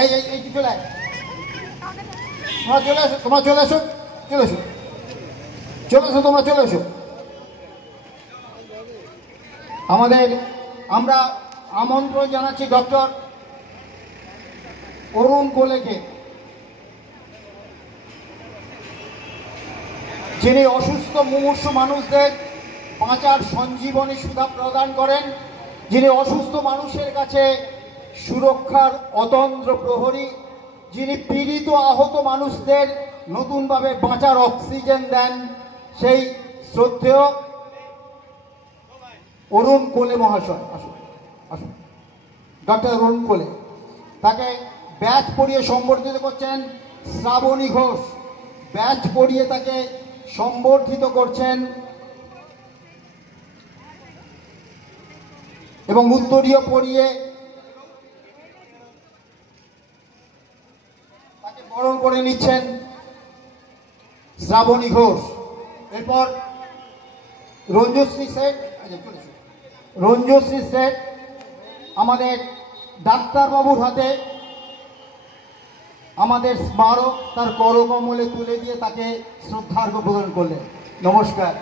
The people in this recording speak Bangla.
এই এই এই চলে আয়, তোমরা চলে আসো, তোমরা চলে আসো, চলে এসো, চলে এসো, তোমরা চলে এসো। আমরা আমন্ত্রণ জানাচ্ছি ডক্টর অরুণ কোলেকে, যিনি অসুস্থ মুমূর্ষু মানুষদের বাঁচার সঞ্জীবনী সুধা প্রদান করেন, যিনি অসুস্থ মানুষের কাছে সুরক্ষার অতন্দ্র প্রহরী, যিনি পীড়িত আহত মানুষদের নতুনভাবে বাঁচার অক্সিজেন দেন, সেই শ্রদ্ধেয় অরুণ কোলে মহাশয়। আসুন আসুন, ডক্টর অরুণ কোলে। তাকে ব্যাচ পরিয়ে সম্বর্ধিত করছেন শ্রাবণী ঘোষ, ব্যাচ পরিয়ে তাকে সম্বর্ধিত করছেন এবং উত্তরীয় পরিয়ে তাকে বরণ করে নিচ্ছেন শ্রাবণী ঘোষ। এরপর রঞ্জশ্রী শেঠ, রঞ্জশ্রী শেঠ আমাদের ডাক্তারবাবুর হাতে আমাদের স্মারক তার করকমলে তুলে দিয়ে তাকে শ্রদ্ধার্ঘ্য প্রদান করলেন। নমস্কার।